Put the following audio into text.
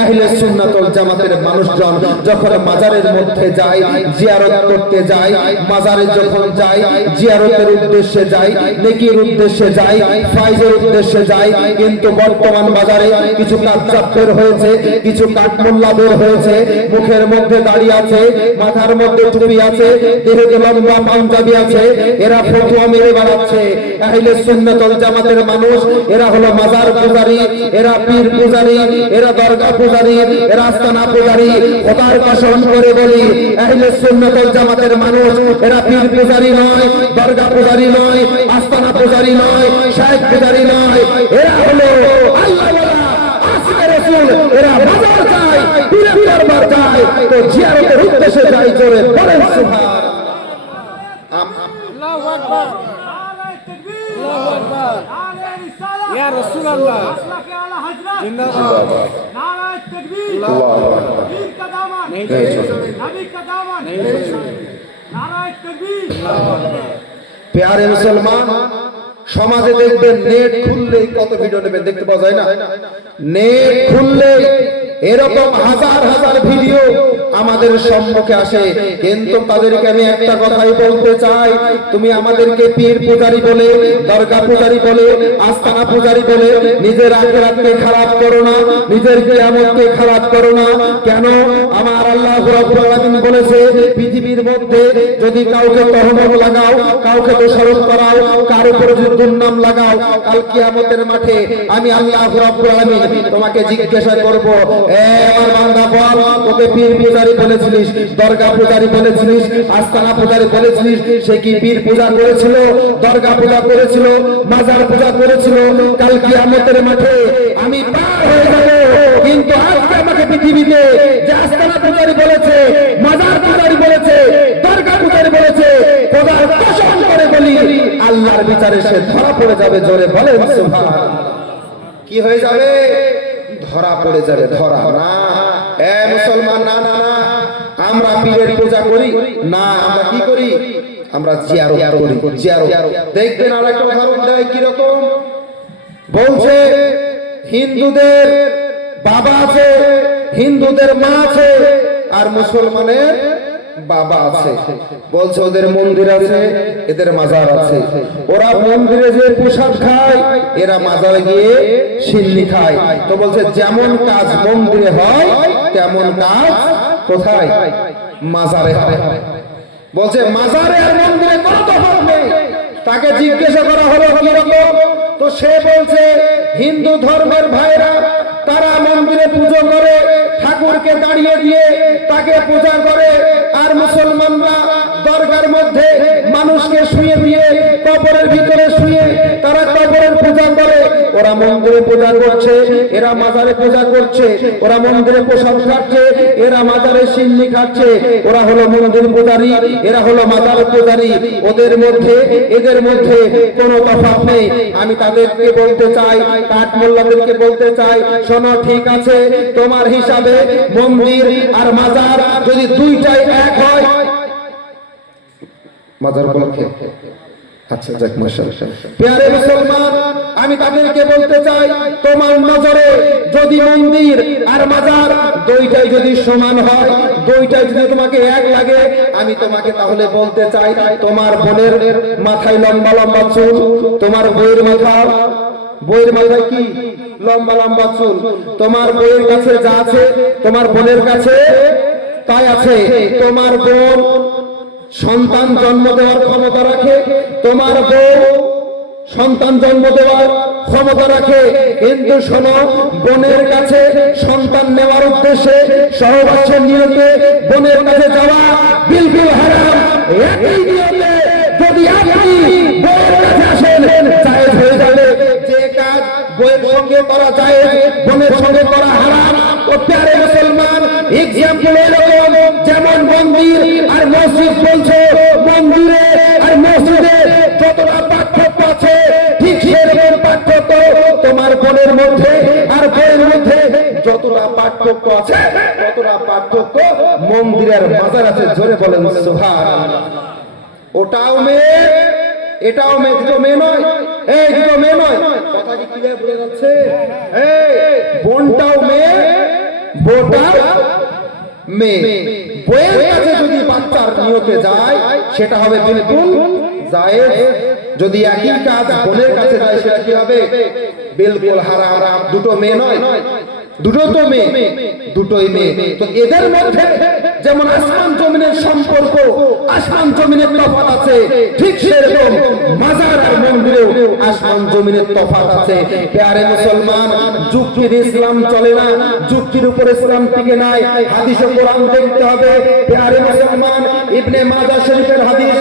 আহলে সুন্নাত ওয়াল জামাতের মানুষজন যখন মাজারের মধ্যে যায়, জিয়ারত করতে যায়, মাজারে যখন যায়, জিয়ারতের উদ্দেশ্যে যায়, নেকির উদ্দেশ্যে যায়, ফায়জের উদ্দেশ্যে যায়। কিন্তু বর্তমান বাজারে কিছু কাচ্চাপ বের হয়েছে, কিছু কাঠমোল্লা বের হয়েছে, মুখের মধ্যে দাড়ি আছে, মাথার মধ্যে টুপি আছে, দেহে লম্বা পাঞ্জাবি আছে, এরা ফতোয়া মেরে বেড়াচ্ছে। আহলে সুন্নাত ওয়াল জামাতের মানুষ এরা হলো মাজার পূজারী, এরা পীর পূজারী, এরা দরগা পূজারী, এরা আস্তানা পূজারী। খোদার কসম করে বলি, আহলে সুন্নাত ওয়াল জামাতের মানুষ এরা পীর পূজারী নয়, দরগা পূজারী নয়, আস্তানা পূজারী নয়, শায়েখ পূজারী নয়। এরা হলো আল্লাহওয়ালা, আশিকে রাসূল। এরা মাজার যায়, পীরের দরবার যায়, তো জিয়ারতের উদ্দেশ্যে যায়। জোরে বলেন সুবহান। আল্লাহু আকবার, নারায়ে তাকবীর, আল্লাহু আকবার, নারায়ে রিসালাত, ইয়া রাসূলুল্লাহ, আসলাকে আলা হযরত, জিন্দাবাদ, নারায়ে তাকবীর, আল্লাহু আকবার, পীর কা দামান नहीं छोड़ेंगे, नबी का दामन नहीं छोड़ेंगे, नाराये ताकबीर, अल्लाहु अकबर। प्यारे मुसलमान, সমাজে দেখবেন নেট খুললেই কত ভিডিও নেবেন, দেখতে পাওয়া যায় না? নেট খুললেই এরকম হাজার হাজার ভিডিও আমাদের সম্মুখে আসে। কিন্তু তাদেরকে আমি একটা কথাই বলতে চাই, তুমি আমাদেরকে পীর পূজারী বলে, দরগা পূজারী বলে, আস্তানা পূজারী বলে নিজের আখিরাতকে খারাপ করো না, নিজের কিয়ামতকে খারাপ করো না। কেন? আমার আল্লাহ রাব্বুল আলামিন বলেছে, পৃথিবীর মধ্যে যদি কাউকে তহমত লাগাও, কাউকে দোষারোপ করাও, কার উপরে যদি দুর্নাম লাগাও, কাল কিয়ামতের মাঠে আমি আল্লাহ রাব্বুল আলামিন তোমাকে জিজ্ঞাসা করব, এ আমার বান্দা বল, তোকে পীর পূজারী বলেছিলিস, দরগা পূজারী বলেছিলিস, আস্তানা পূজারী বলেছিলিস, সে কি পীর পূজা করেছিল, দরগা পূজা করেছিল, মাজার পূজা করেছিল? কাল কিয়ামতের মাঠে আমি পার হয়ে যাব। কিন্তু আজকে আমাকে পৃথিবীতে যে আস্তানা পূজারী বলেছে, মাজার পূজারী বলেছে, দরগা পূজারী বলেছে, খোদার কসম করে বলি, আল্লাহর বিচারে সে ধরা পড়ে যাবে। জোরে বলেন সুবহানাল্লাহ। কি হয়ে যাবে? ধরা পড়ে যাবে। ধরা না, এ মুসলমান, না না না, আমরা পীরের পূজা করি না, আমরা কি করি? আমরা জিয়ারত করি, জিয়ারত। দেখবেন আরেকটা উদাহরণ দেয়, কি রকম বলছে, হিন্দুদের বাবা আছে, হিন্দুদের মা আছে, আর মুসলমানের বাবা আছে। বলছে ওদের মন্দির আছে, এদের মাজার আছে। ওরা মন্দিরে যে প্রসাদ খায়, এরা মাজারে গিয়ে সিন্নি খায়। তো বলছে যেমন কাজ মন্দিরে হয়, তেমন কাজ কোথায়? মাজারে হয়। বলছে মাজারে আর মন্দিরে কোনো তফাৎ নেই। তাকে জিজ্ঞাসা করা হলো কি রকম? তো সে বলছে, হিন্দু ধর্মের ভাইরা তারা মন্দিরে পুজো করে, ঠাকুরকে দাঁড়িয়ে দিয়ে তাকে পূজা করে, আর মুসলমানরা দরগার মধ্যে মানুষকে শুয়ে দিয়ে, কবরের ভিতরে শুয়ে তারা কবরের পূজা করে। ওরা মন্দিরে পূজা করছে, এরা মাজারে পূজা করছে। ওরা মন্দিরে প্রসাদ খাচ্ছে, এরা মাজারে সিন্নি খাচ্ছে। ওরা হলো মন্দির পূজারী, এরা হলো মাজার পূজারী। ওদের মধ্যে এদের মধ্যে কোনো তফাৎ নেই। আমি তাদেরকে বলতে চাই, কাঠমোল্লাদেরকে বলতে চাই, শোনো, ঠিক আছে, তোমার হিসাবে মন্দির আর মাজার যদি দুইটাই এক হয়, মাজার উপলক্ষে, আচ্ছা যাক, মাশাআল্লাহ। প্রিয় মুসলমান, আমি তাদেরকে বলতে চাই, তোমার নজরে যদি মন্দির আর মাজার দুইটাই যদি সমান হয়, দুইটাই যদি তোমাকে এক লাগে, আমি তোমাকে তাহলে বলতে চাই, তোমার বোনের মাথায় লম্বা লম্বা চুল, তোমার বইয়ের মাথায় কি লম্বা লম্বা চুল, তোমার বইয়ের কাছে যা আছে, তোমার বোনের কাছে তাই আছে। তোমার বোন সন্তান জন্ম দেওয়ার ক্ষমতা রাখে, তোমার বউ সন্তান জন্ম দেওয়ার ক্ষমতা রাখে। কিন্তু শোনো, বোনের কাছে সন্তান নেওয়ার উদ্দেশ্যে সহবাসের নিয়তে বোনের কাছে যাওয়া বিলকুল হারাম। একই নিয়তে যদি আপনি বউয়ের কাছে আসেন, জায়েজ হয়ে যাবে। যে কাজ বউয়ের সঙ্গে করা জায়েজ, বোনের সঙ্গে করা হারাম। তো প্যারে মুসলমান, এক্সাম্পল এরকম, যেমন মন্দির আর মসজিদ বলছে, মন্দিরে আর মসজিদে যতটা পার্থক্য আছে, ঠিক সেরকম পার্থক্য তোমার বোনের মধ্যে আর বইয়ের মধ্যে যতটা পার্থক্য আছে, ততটা পার্থক্য মন্দিরের মাজার আছে। জোরে বলেন সুবহানাল্লাহ। ওটাও মেয়ে, এটাও মেয়ে, দুটো মেয়ে নয়, এই দুটো মেয়ে নয়। কথা কি ক্লিয়ার বোঝা যাচ্ছে? এই বোনটাও মেয়ে, বোটা মেয়ে। বইয়ের কাছে যদি বাচ্চার নিয়তে যায় সেটা হবে বিলকুল জায়েজ। যদি একই কাজ বোনের কাছে যায় সেটা কি হবে? বিলকুল হারাম। দুটো মেয়ে নয়, দুটো তো মেয়ে, দুটোই মেয়ে। তো এদের মধ্যে যেমন আসমান জমিনের সম্পর্ক, আসমান জমিনের তফাৎ আছে, ঠিক সেরকম মাজার আর মন্দিরেও আসমান জমিনের তফাৎ আছে। প্যারে মুসলমান, যুক্তির ইসলাম চলে না, যুক্তির উপর ইসলাম টিকে নাই। হাদিস ও কোরআন দেখতে হবে। প্যারে মুসলমান, ইবনে মাজাহ শরীফের হাদিস